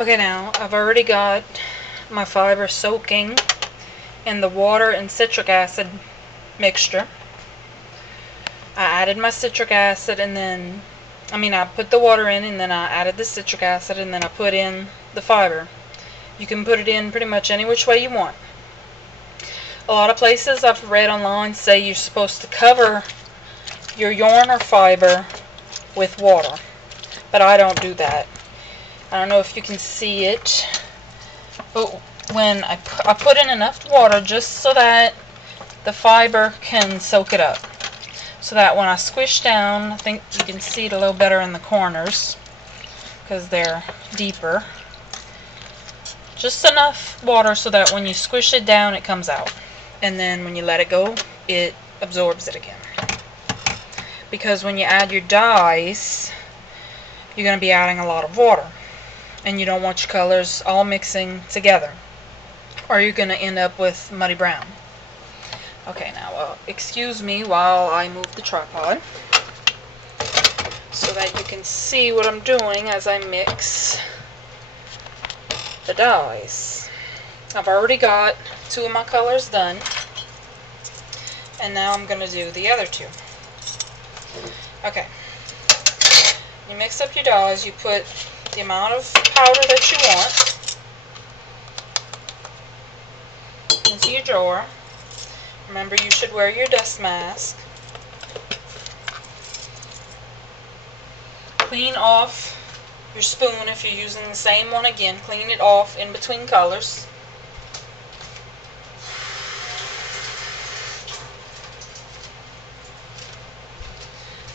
Okay, now I've already got my fiber soaking in the water and citric acid mixture. I added my citric acid and then, I put the water in and then I added the citric acid and then I put in the fiber. You can put it in pretty much any which way you want. A lot of places I've read online say you're supposed to cover your yarn or fiber with water, but I don't do that. I don't know if you can see it, but when I put in enough water just so that the fiber can soak it up, so that when I squish down, I think you can see it a little better in the corners because they're deeper. Just enough water so that when you squish it down it comes out, and then when you let it go it absorbs it again. Because when you add your dyes you're going to be adding a lot of water, and you don't want your colors all mixing together or you're going to end up with muddy brown. Okay, now excuse me while I move the tripod so that you can see what I'm doing as I mix the dyes. I've already got 2 of my colors done, and now I'm going to do the other 2. Okay, you mix up your dyes, you put the amount of powder that you want into your drawer. Remember, you should wear your dust mask. Clean off your spoon if you're using the same one again. Clean it off in between colors.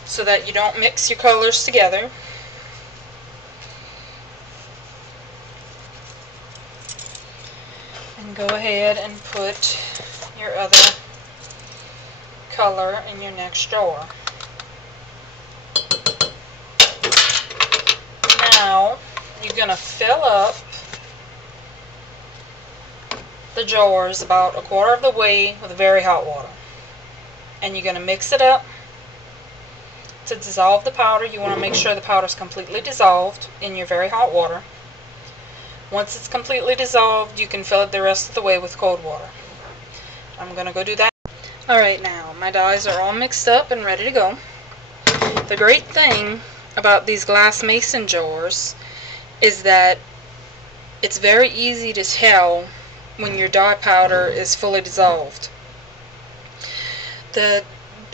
So that you don't mix your colors together. And go ahead and put your other color in your next drawer. Now you're going to fill up the jars about 1/4 of the way with very hot water, and you're going to mix it up to dissolve the powder. You want to make sure the powder is completely dissolved in your very hot water. Once it's completely dissolved, you can fill it the rest of the way with cold water. I'm going to go do that. Alright, now my dyes are all mixed up and ready to go. The great thing about these glass mason jars is that it's very easy to tell when your dye powder is fully dissolved. The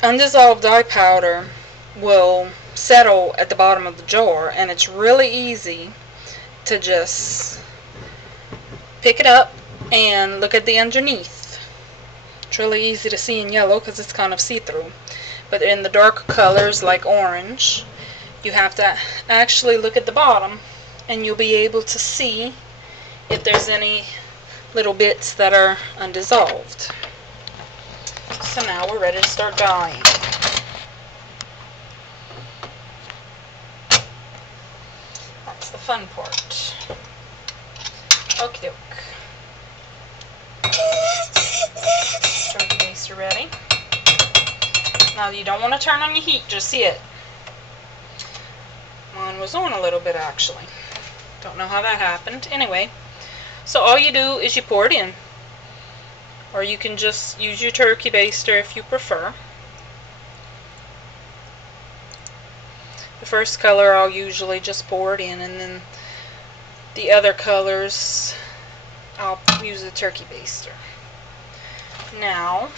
undissolved dye powder will settle at the bottom of the jar, and it's really easy to just pick it up and look at the underneath. It's really easy to see in yellow because it's kind of see-through, but in the darker colors like orange you have to actually look at the bottom and you'll be able to see if there's any little bits that are undissolved. So now we're ready to start dyeing. That's the fun part. Okie doke. Turkey baster ready. Now you don't want to turn on your heat just yet. Mine was on a little bit actually. Don't know how that happened. Anyway, so all you do is you pour it in. Or you can just use your turkey baster if you prefer. The first color I'll usually just pour it in, and then the other colors I'll use the turkey baster. Now,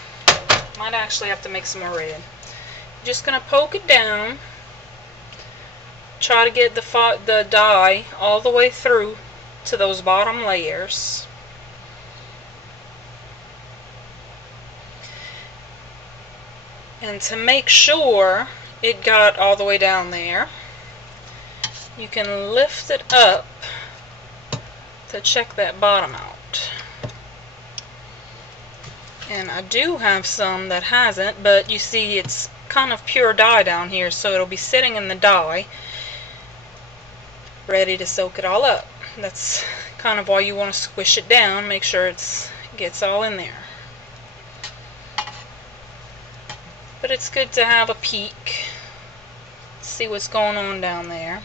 might actually have to make some more red. You're just going to poke it down. Try to get the dye all the way through to those bottom layers. And to make sure it got all the way down there, you can lift it up to check that bottom out. And I do have some that hasn't, but you see it's kind of pure dye down here, so it'll be sitting in the dye ready to soak it all up. That's kind of why you want to squish it down, make sure it gets all in there. But it's good to have a peek, see what's going on down there.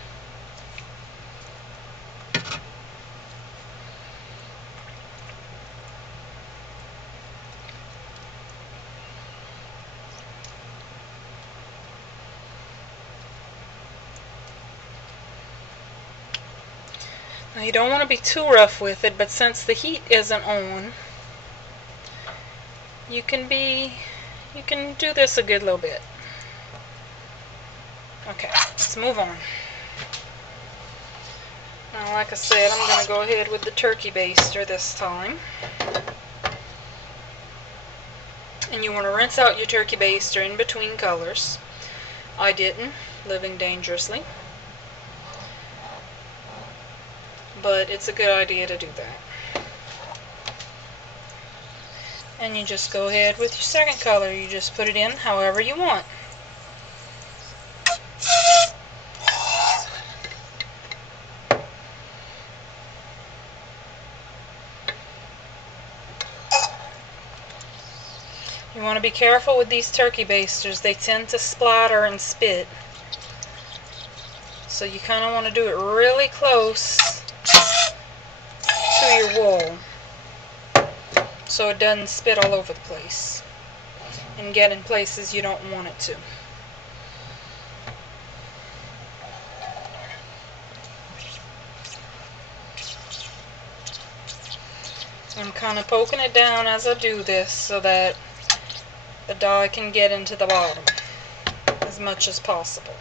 Now you don't want to be too rough with it, but since the heat isn't on, you can do this a good little bit. Okay, let's move on. Now, like I said, I'm going to go ahead with the turkey baster this time. And you want to rinse out your turkey baster in between colors. I didn't, living dangerously. But it's a good idea to do that. And you just go ahead with your second color. You just put it in however you want. You want to be careful with these turkey basters. They tend to splatter and spit. So you kind of want to do it really close to your wall so it doesn't spit all over the place and get in places you don't want it to. I'm kind of poking it down as I do this so that the dye can get into the bottom as much as possible.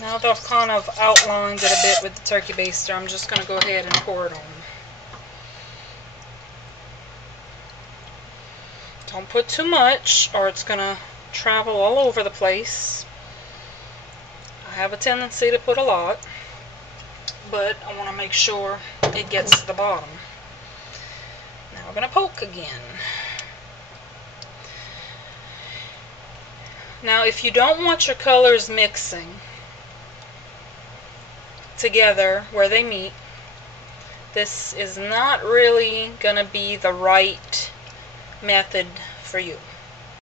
Now that I've kind of outlined it a bit with the turkey baster, I'm just going to go ahead and pour it on. Don't put too much or it's going to travel all over the place. I have a tendency to put a lot, but I want to make sure it gets to the bottom. Now we're going to poke again. Now if you don't want your colors mixing together where they meet, this is not really going to be the right method for you.